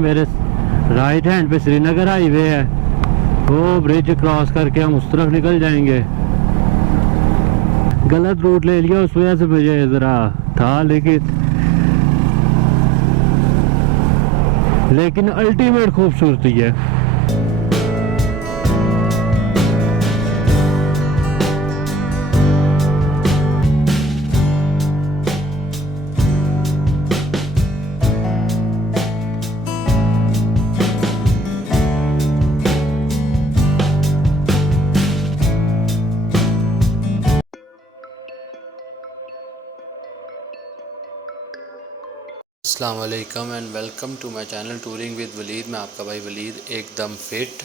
मेरे right hand पे Srinagar highway है, वो ब्रिज क्रॉस करके हम उस तरफ निकल जाएंगे। गलत रूट ले लिया, उस वजह से मुझे ज़रा था, लेकिन अल्टीमेट खूबसूरती है। अस्सलाम वालेकुम and welcome to my channel touring with Waleed. मैं आपका भाई वलीद एकदम फिट।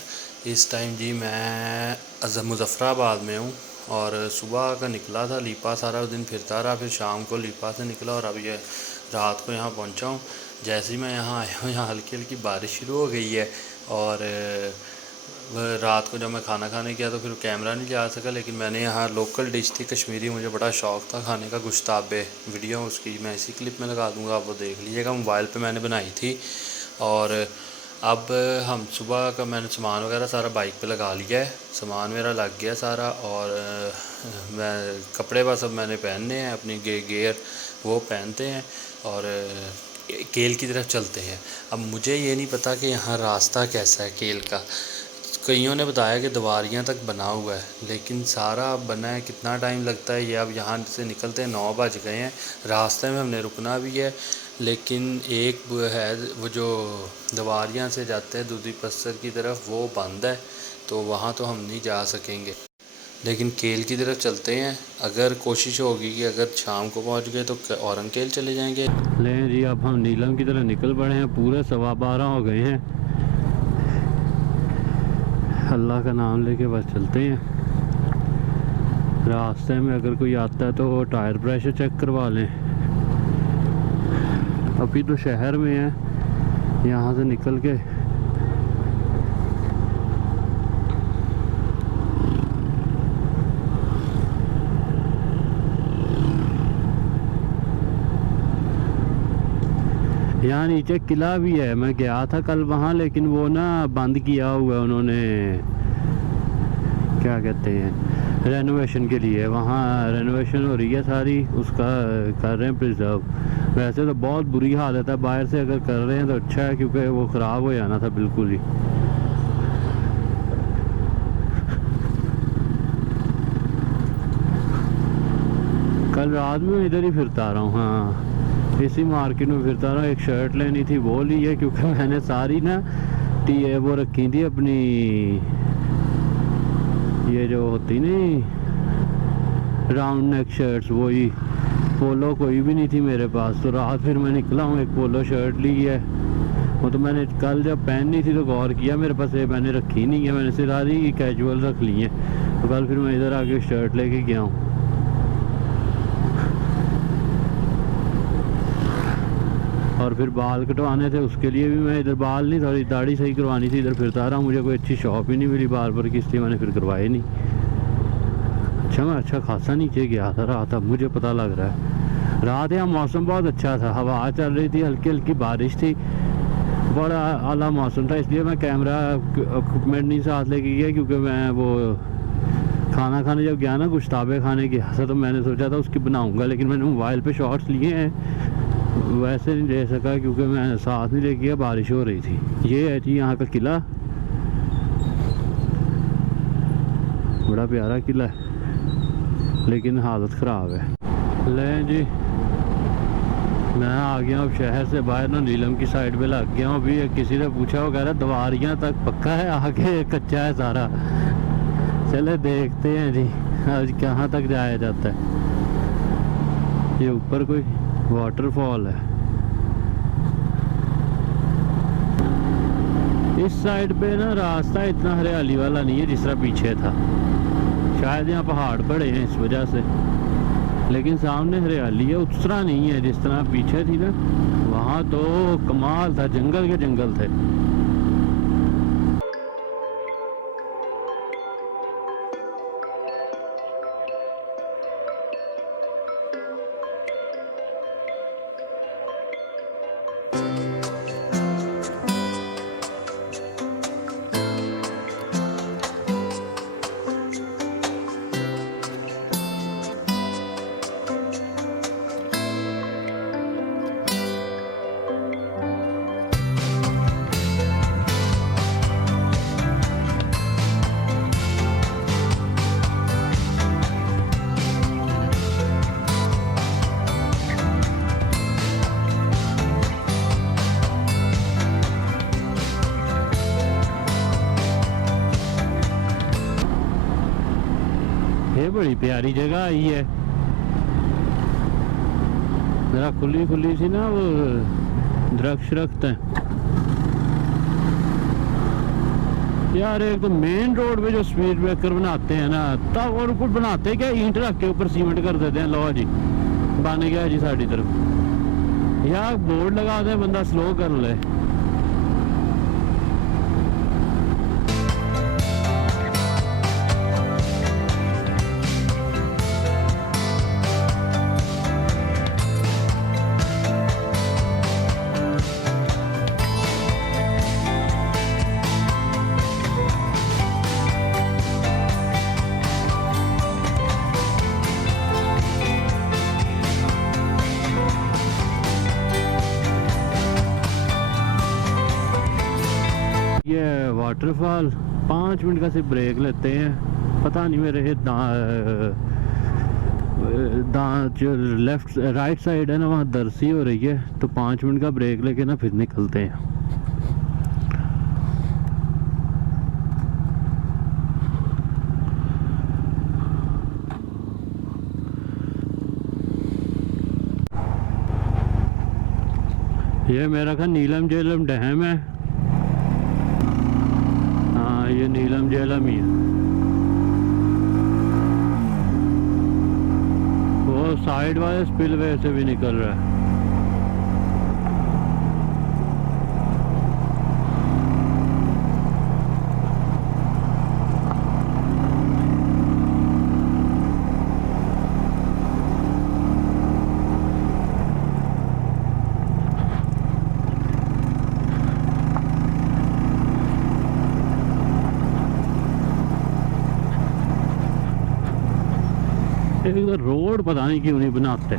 इस टाइम जी मैं मुज़फ़्फ़राबाद में हूँ और सुबह का निकला था लीपा, सारा दिन फिरता रहा, फिर शाम को लीपा से निकला और अब ये रात को यहाँ पहुँचा हूँ। जैसे ही मैं यहाँ आया हूँ, यहाँ हल्की हल्की बारिश शुरू हो गई है और रात को जब मैं खाना खाने गया तो फिर कैमरा नहीं जा सका, लेकिन मैंने यहाँ लोकल डिश थी कश्मीरी, मुझे बड़ा शौक़ था खाने का, गुश्ताबे। वीडियो उसकी मैं इसी क्लिप में लगा दूँगा, आप वो देख लीजिएगा। मोबाइल पे मैंने बनाई थी। और अब हम सुबह का मैंने सामान वगैरह सारा बाइक पे लगा लिया है, सामान मेरा लग गया सारा। और मैं कपड़े बस अब मैंने पहनने हैं, अपनी गेयर वो पहनते हैं और केल की तरफ चलते हैं। अब मुझे ये नहीं पता कि यहाँ रास्ता कैसा है केल का। कईयों ने बताया कि दवारियाँ तक बना हुआ है, लेकिन सारा बना है, कितना टाइम लगता है ये। अब यहाँ से निकलते हैं 9 बज गए हैं, रास्ते में हमने रुकना भी है, लेकिन एक वो है, वो जो दवारियाँ से जाते हैं दूधी पत्थर की तरफ, वो बंद है, तो वहाँ तो हम नहीं जा सकेंगे। लेकिन केल की तरफ चलते हैं। अगर कोशिश होगी कि अगर शाम को पहुँच गए तो औरंगकेल चले जाएंगे। लें जी, अब हम नीलम की तरफ निकल पड़े हैं, पूरे 12:15 हो गए हैं। अल्लाह का नाम लेके बस चलते हैं। रास्ते में अगर कोई आता है तो वो टायर प्रेशर चेक करवा लें। अभी तो शहर में है, यहाँ से निकल के यहाँ नीचे किला भी है। मैं गया था कल वहाँ, लेकिन वो ना बंद किया हुआ है उन्होंने, क्या कहते हैं, रेनोवेशन के लिए। वहाँ रेनोवेशन हो रही है सारी, उसका कर रहे हैं प्रिजर्व। वैसे तो बहुत बुरी हालत है, बाहर से अगर कर रहे हैं तो अच्छा है, क्योंकि वो ख़राब हो जाना था बिल्कुल ही। कल रात में मैं इधर ही फिरता रहा हूँ, हाँ इसी मार्केट में फिरता रहा हूँ। एक शर्ट लेनी थी, वो ली है, क्योंकि मैंने सारी ना वो रखी थी अपनी, ये जो होती नहीं राउंड नेक शर्ट्स, वही। पोलो कोई भी नहीं थी मेरे पास, तो रात फिर मैं निकला हूँ, एक पोलो शर्ट ली है। वो तो मैंने कल जब पहननी थी तो गौर किया, मेरे पास ये मैंने रखी नहीं है, मैंने सारी कैजुअल रख ली है। तो कल फिर मैं इधर आके शर्ट लेके गया हूँ। और फिर बाल कटवाने थे, उसके लिए भी मैं इधर, बाल नहीं, थोड़ी दाढ़ी सही करवानी थी, इधर फिरता रहा। मुझे कोई अच्छी शॉप ही नहीं मिली बार्बर की, इसलिए मैंने फिर करवाए नहीं। अच्छा, मैं अच्छा खासा नीचे गया था रात, अब मुझे पता लग रहा है। रात यहाँ मौसम बहुत अच्छा था, हवा चल रही थी, हल्की हल्की बारिश थी, बड़ा आला मौसम था। इसलिए मैं कैमरा इक्विपमेंट नहीं साथ लेके गया, क्योंकि मैं वो खाना खाने जब गया ना, गुश्ताबे खाने गया था, तो मैंने सोचा था उसकी बनाऊँगा, लेकिन मैंने मोबाइल पर शॉर्ट्स लिए हैं, वैसे नहीं ले सका क्योंकि मैं साथ नहीं लेके गया, बारिश हो रही थी। ये है जी यहाँ का किला, बड़ा प्यारा किला है, लेकिन हालत ख़राब है। ले जी, मैं आ गया हूँ शहर से बाहर ना, नीलम की साइड पे लग गया हूँ। अभी किसी ने पूछा, वो कह रहा दवारियाँ तक पक्का है, आगे कच्चा है सारा। चले देखते हैं जी आज कहाँ तक जाया जाता है। ये ऊपर कोई वाटरफॉल है। इस साइड पे ना रास्ता इतना हरियाली वाला नहीं है जिस तरह पीछे था, शायद यहाँ पहाड़ पड़े हैं इस वजह से, लेकिन सामने हरियाली है, उस तरह नहीं है जिस तरह पीछे थी ना, वहाँ तो कमाल था, जंगल के जंगल थे। बड़ी प्यारी जगह आई है, जरा खुली खुली सी ना, वो दरख्त है यार। एक तो मेन रोड पे जो स्पीड ब्रेकर बनाते हैं ना, तब और ऊपर बनाते क्या, ईंट रख के ऊपर सीमेंट कर देते हैं, लो जी बन गया जी साड़ी तरफ। यार बोर्ड लगा दें बंदा स्लो कर ले। ये वाटरफॉल 5 मिनट का सिर्फ ब्रेक लेते हैं। पता नहीं मेरे जो लेफ्ट राइट साइड है ना, वहाँ दरसी हो रही है, तो 5 मिनट का ब्रेक लेके ना फिर निकलते हैं। ये मेरा ख्याल नीलम झेलम डैम है। हाँ ये नीलम झेलम ही है। वो साइड वाले स्पिलवे से भी निकल रहा है। इधर रोड पता नहीं क्यों नहीं बनाते,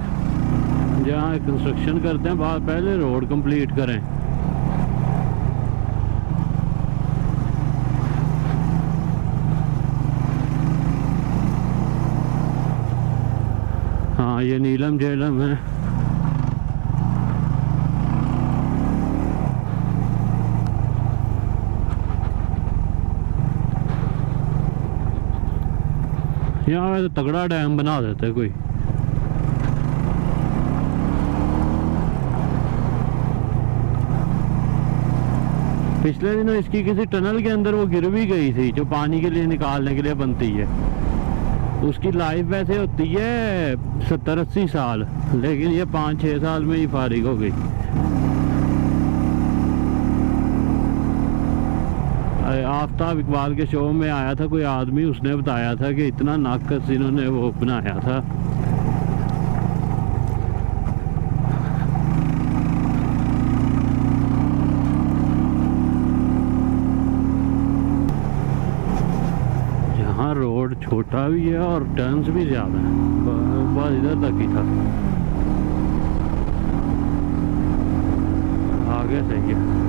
जहाँ कंस्ट्रक्शन करते हैं बाद पहले रोड कंप्लीट करें। हाँ ये नीलम झेलम है। यहाँ तो तगड़ा डैम बना देते कोई। पिछले दिनों इसकी किसी टनल के अंदर वो गिर भी गई थी, जो पानी के लिए निकालने के लिए बनती है। उसकी लाइफ वैसे होती है 70-80 साल, लेकिन ये 5-6 साल में ही फारिग हो गई। आफ्ताब इकबाल के शो में आया था कोई आदमी, उसने बताया था कि इतना नाकस इन्होंने वो बनाया था। यहाँ रोड छोटा भी है और टर्न्स भी ज़्यादा है, बस इधर तक ही था, आगे सही है।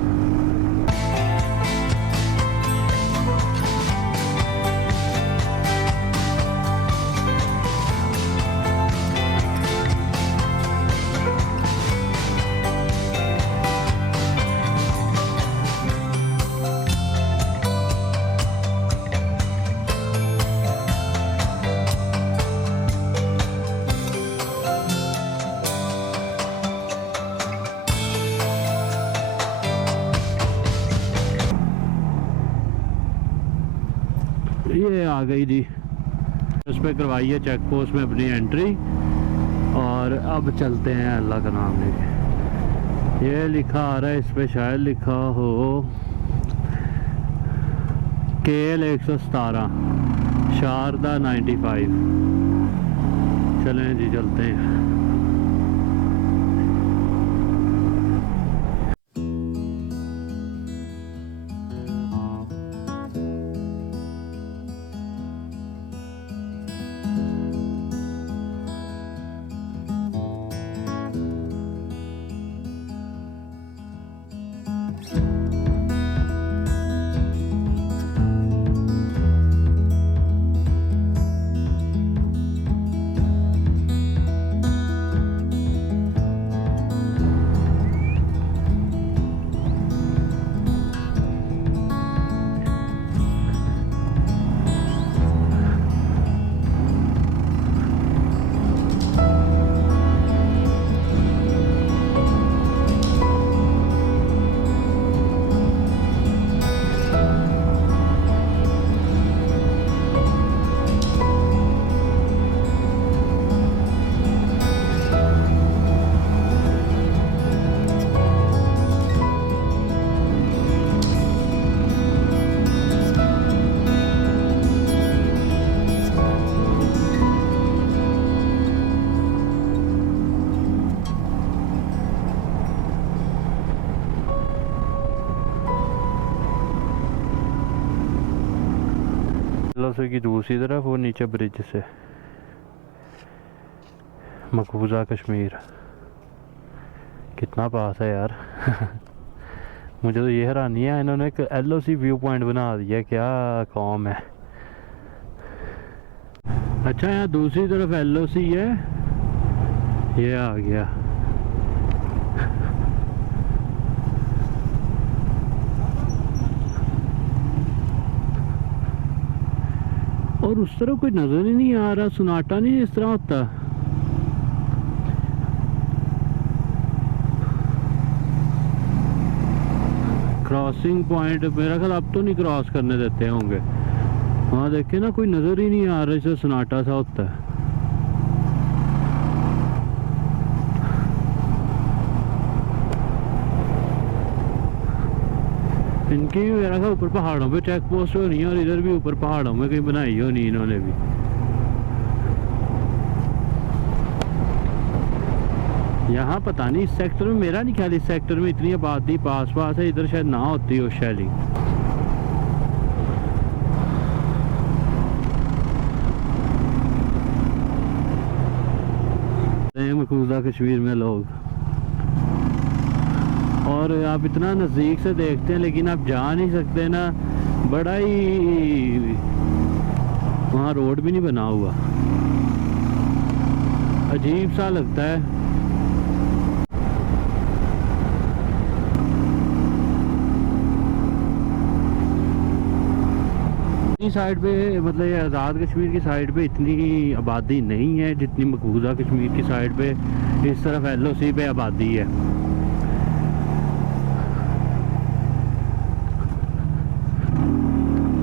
ये आ गई जी, उस पर करवाई है चेक पोस्ट में अपनी एंट्री, और अब चलते हैं अल्लाह का नाम लेके। ये लिखा आ रहा है, इस पे शायद लिखा हो KL 117 शारदा 95। चलें जी चलते हैं। एलओसी की दूसरी तरफ वो नीचे ब्रिज से मकबूजा कश्मीर कितना पास है यार। मुझे तो ये हैरानी है, इन्होंने एक एलओसी व्यू पॉइंट बना दिया, क्या कौम है। अच्छा यहाँ दूसरी तरफ एलओसी है, ये आ गया। और उस तरफ कोई नजर ही नहीं आ रहा, सन्नाटा नहीं इस तरह होता। क्रॉसिंग पॉइंट मेरा ख्याल अब तो नहीं क्रॉस करने देते होंगे। वहाँ देखे ना कोई नजर ही नहीं आ रहा, इसे सन्नाटा सा होता है। इनकी भी मेरा ख्याल ऊपर पहाड़ों पे चेक पोस्ट होनी है, और इधर भी ऊपर पहाड़ों में कहीं बनाई होनी इन्होंने भी। यहाँ पता नहीं इस सेक्टर में, मेरा नहीं ख्याल इस सेक्टर में इतनी आबादी पास पास है, इधर शायद ना होती हो शैली। मकबूजा कश्मीर में लोग, और आप इतना नज़दीक से देखते हैं लेकिन आप जा नहीं सकते ना, बड़ा ही वहाँ रोड भी नहीं बना हुआ, अजीब सा लगता है। साइड पे मतलब ये आज़ाद कश्मीर की साइड पे इतनी आबादी नहीं है जितनी मकबूजा कश्मीर की साइड पे इस तरफ एलओसी पे आबादी है।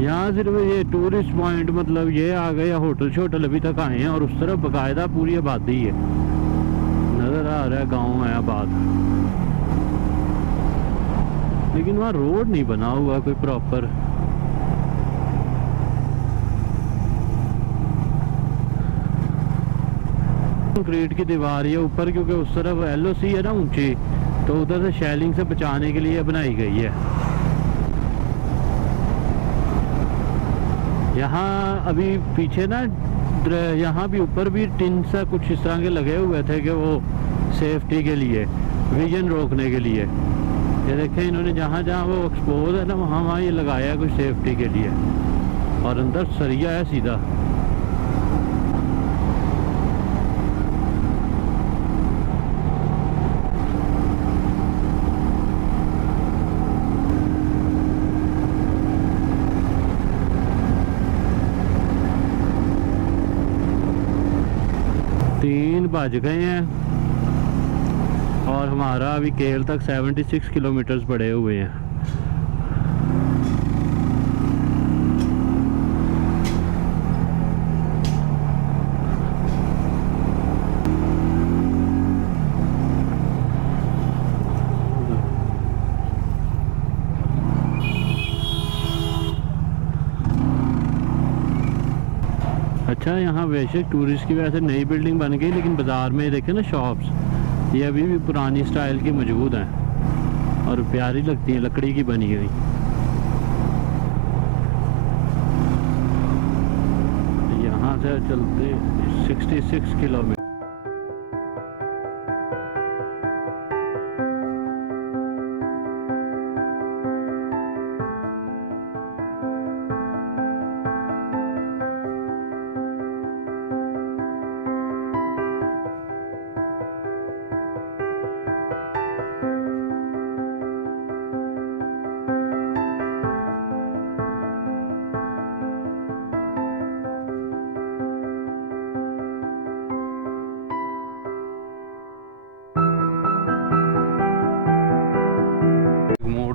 यहाँ सिर्फ ये टूरिस्ट पॉइंट मतलब ये आ गए, या होटल शोटल अभी तक आए हैं, और उस तरफ बाकायदा पूरी आबादी है, नज़र आ रहा है गाँव है आबाद, लेकिन वहाँ रोड नहीं बना हुआ कोई प्रॉपर। कंक्रीट की दीवार है ऊपर, क्योंकि उस तरफ एलओसी है ना ऊंची, तो उधर से शैलिंग से बचाने के लिए बनाई गई है। यहाँ अभी पीछे ना यहाँ भी ऊपर भी टिन सा कुछ इस तरह के लगे हुए थे कि वो सेफ्टी के लिए, विजन रोकने के लिए। ये देखें इन्होंने जहाँ जहाँ वो एक्सपोज है ना वहाँ वहाँ ये लगाया कुछ सेफ्टी के लिए, और अंदर सरिया है सीधा। बज गए हैं और हमारा अभी केल तक 76 किलोमीटर्स पड़े हुए हैं। अच्छा यहाँ वैसे टूरिस्ट की वजह से नई बिल्डिंग बन गई, लेकिन बाज़ार में देखे ना शॉप्स ये अभी भी पुरानी स्टाइल की मौजूद हैं और प्यारी लगती हैं, लकड़ी की बनी हुई। यहाँ से चलते 66 किलोमीटर।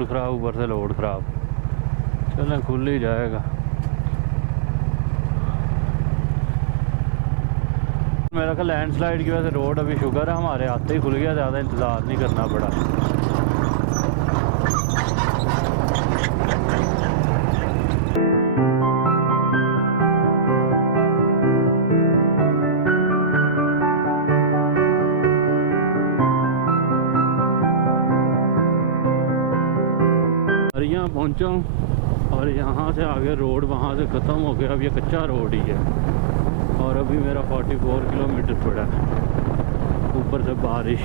खराब, ऊपर से लोड खराब, चलें खुल ही जाएगा। मेरा ख्याल लैंडस्लाइड की वजह से रोड अभी शुगर है हमारे आते ही खुल गया, ज़्यादा इंतज़ार नहीं करना पड़ा। यहाँ पहुँचा हूँ और यहाँ से आगे रोड वहाँ से ख़त्म हो गया, अब ये कच्चा रोड ही है। और अभी मेरा 44 किलोमीटर पड़ा है, ऊपर से बारिश।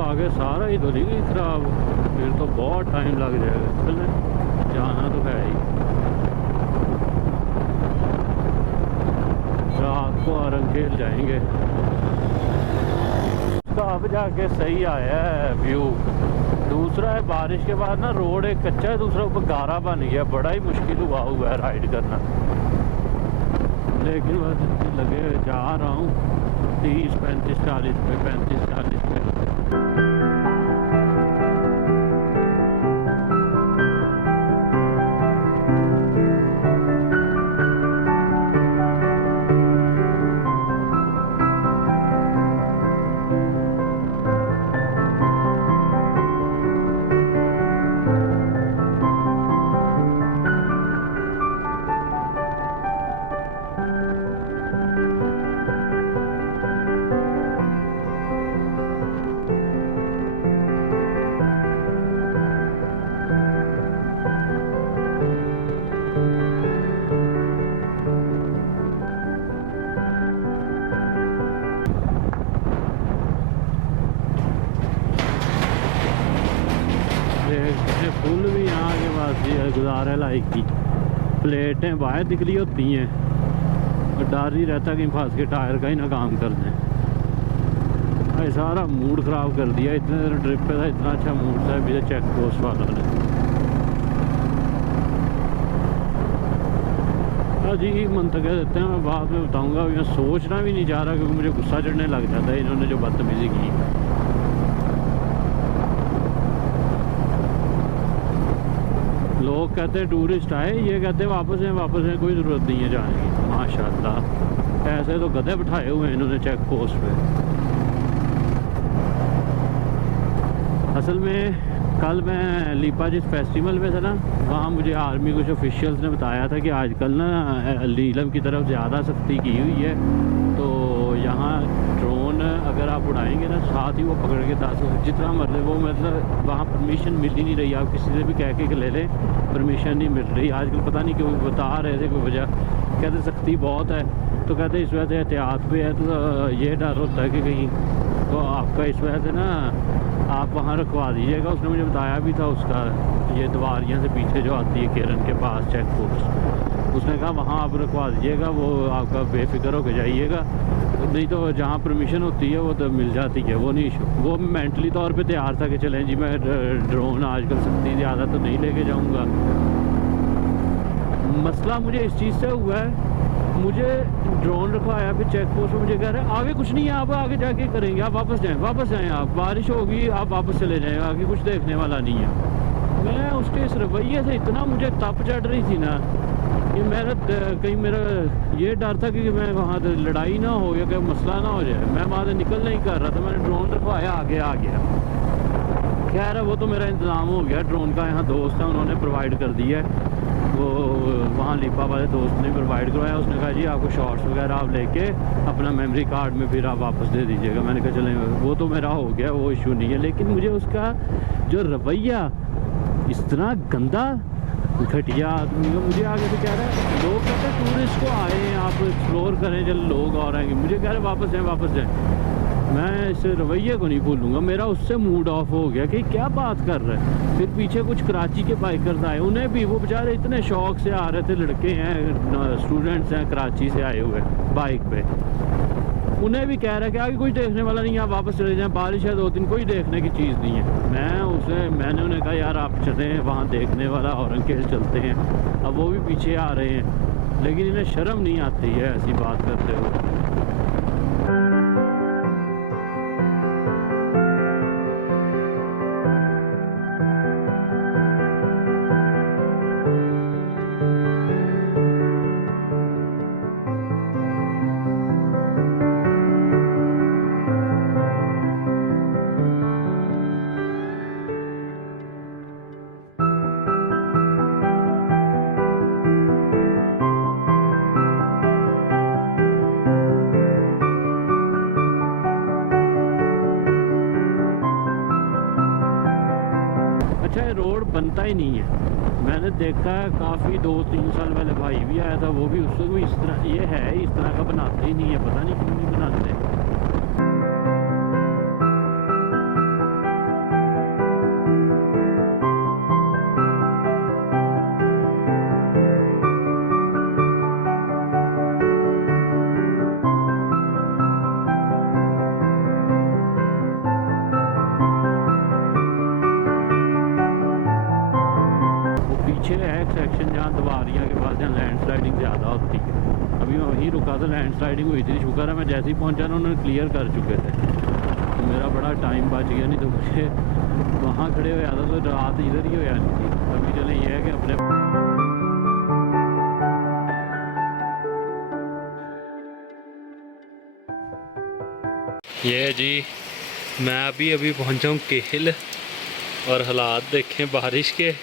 आगे सारा ही तो नहीं गई खराब, फिर तो बहुत टाइम लग जाएगा। चले जाना तो है ही, रात को औरंगखेल जाएंगे। उसका अब जाके सही आया है व्यू। दूसरा है बारिश के बाद ना रोड एक कच्चा है, दूसरा ऊपर गारा बन गया, बड़ा ही मुश्किल हुआ है राइड करना। लेकिन बस लगे जा रहा हूँ 30, 35, 40 पे, 35, 40 पे। फुल भी यहाँ के पास गुजारे लाइक की प्लेटें बाहर निकली होती हैं, और डर ही रहता कि फंस के टायर का ही ना काम कर दें। भाई सारा मूड ख़राब कर दिया। इतने दिन ट्रिप पे था, इतना अच्छा मूड था, अभी चेक पोस्ट वालों ने अजीब मंतके देते हैं। मैं बाद में बताऊँगा, मैं सोचना भी नहीं चाह रहा क्योंकि मुझे गुस्सा चढ़ने लग जाता है इन्होंने जो बदतमीज़ी की। लोग कहते हैं टूरिस्ट आए, ये कहते हैं वापस हैं, कोई ज़रूरत नहीं है जाने की। माशाल्लाह ऐसे तो गधे बिठाए हुए हैं इन्होंने चेक पोस्ट पे। असल में कल मैं लीपा जिस फेस्टिवल में था ना, वहाँ मुझे आर्मी कुछ ऑफिशियल्स ने बताया था कि आजकल ना नीलम की तरफ ज़्यादा सख्ती की हुई है, तो यहाँ ड्रोन अगर आप उड़ाएंगे ना, साथ ही वो पकड़ के 10 जितना मर्जी वो, मतलब वहाँ परमिशन मिल ही नहीं रही। आप किसी से भी कह के ले लें, परमिशन नहीं मिल रही आजकल। पता नहीं क्यों, बता रहे थे कोई वजह, कहते सख्ती बहुत है, तो कहते इस वजह से एहतियात पे है। तो ये डर होता है कि कहीं तो आपका इस वजह से ना आप वहाँ रखवा दीजिएगा। उसने मुझे बताया भी था उसका, ये दवारियाँ से पीछे जो आती है केरन के पास चेक पोस्ट, उसने कहा वहाँ आप रखवा दीजिएगा, वो आपका बेफिक्र होकर जाइएगा। नहीं तो जहाँ परमिशन होती है वो तो मिल जाती है, वो नहीं इशू। वो मेंटली तौर पे तैयार था कि चलें जी, मैं ड्रोन आजकल सख्ती ज़्यादा तो नहीं लेके जाऊँगा। मसला मुझे इस चीज़ से हुआ है, मुझे ड्रोन रखवाया फिर चेक पोस्ट में, मुझे कह रहे हैं आगे कुछ नहीं है, आप आगे जाके करेंगे, आप वापस जाएँ, आप बारिश होगी आप वापस चले जाएँ, आगे कुछ देखने वाला नहीं है। मैं उसके इस रवैये से इतना मुझे तप चढ़ रही थी ना कि मेरा कहीं मेरा ये डर था कि मैं वहाँ लड़ाई ना हो या कोई मसला ना हो जाए। मैं वहाँ से निकल नहीं कर रहा था, मैंने ड्रोन रखवाया, आगे आ गया। खैर है वो तो मेरा इंतज़ाम हो गया ड्रोन का। यहाँ दोस्त है उन्होंने प्रोवाइड कर दिया है, वो वहाँ लिपा वाले दोस्त ने प्रोवाइड करवाया। उसने कहा जी आपको शॉर्ट्स वगैरह आप लेके अपना मेमोरी कार्ड में फिर आप वापस दे दीजिएगा। मैंने कहा चलें, वो तो मेरा हो गया, वो इशू नहीं है। लेकिन मुझे उसका जो रवैया इतना गंदा घटिया आदमी का, मुझे आगे से कह रहा है, लोग कहते हैं टूरिस्ट को आए हैं आप एक्सप्लोर करें, चल लोग और आएंगे, मुझे कह रहे वापस जाएँ। मैं इस रवैये को नहीं भूलूंगा। मेरा उससे मूड ऑफ हो गया कि क्या बात कर रहे हैं। फिर पीछे कुछ कराची के बाइकर्स आए, उन्हें भी वो बेचारे इतने शौक से आ रहे थे, लड़के हैं स्टूडेंट्स हैं कराची से आए हुए बाइक पे, उन्हें भी कह रहा है कि आगे कुछ देखने वाला नहीं है, आप वापस चले जाएं, बारिश है 2 दिन, कोई देखने की चीज़ नहीं है। मैंने उन्हें कहा यार आप चलें वहाँ देखने वाला, औरंगखेल चलते हैं। अब वो भी पीछे आ रहे हैं, लेकिन इन्हें शर्म नहीं आती है ऐसी बात करते हुए। अच्छा ये रोड बनता ही नहीं है। मैंने देखा है काफ़ी 2-3 साल पहले भाई भी आया था, वो भी उसको भी इस तरह ये है, इस तरह का बनाते ही नहीं है, पता नहीं क्यों नहीं बनाते। पीछे है एक सेक्शन जहाँ दवारिया के पास जहाँ लैंड स्लाइडिंग ज़्यादा होती है। अभी मैं वहीं रुका था, लैंड स्लाइडिंग हुई थी, शुक्र है मैं जैसे ही पहुँचा ना उन्होंने क्लियर कर चुके थे, तो मेरा बड़ा टाइम बच गया, नहीं तो मुझे वहाँ खड़े हो जाता तो रात इधर ही हो जानी थी। अभी चले ये है कि अपने ये जी मैं अभी पहुँचा हूँ केहल, और हालात देखें बारिश के।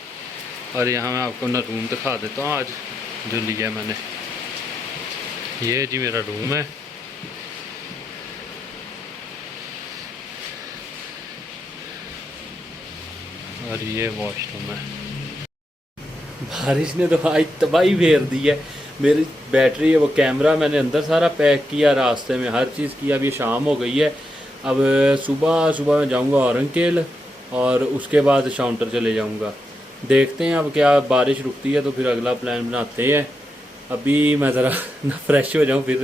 और यहाँ मैं आपको ना रूम दिखा देता हूँ आज जो लिया मैंने। ये जी मेरा रूम है, और ये वॉशरूम है। बारिश ने तो आज तबाही फेर दी है। मेरी बैटरी है, वो कैमरा मैंने अंदर सारा पैक किया, रास्ते में हर चीज़ किया। अब ये शाम हो गई है, अब सुबह मैं जाऊंगा औरंगकेल और उसके बाद शाउंटर चले जाऊंगा। देखते हैं अब क्या बारिश रुकती है तो फिर अगला प्लान बनाते हैं। अभी मैं ज़रा ना फ्रेश हो जाऊं फिर।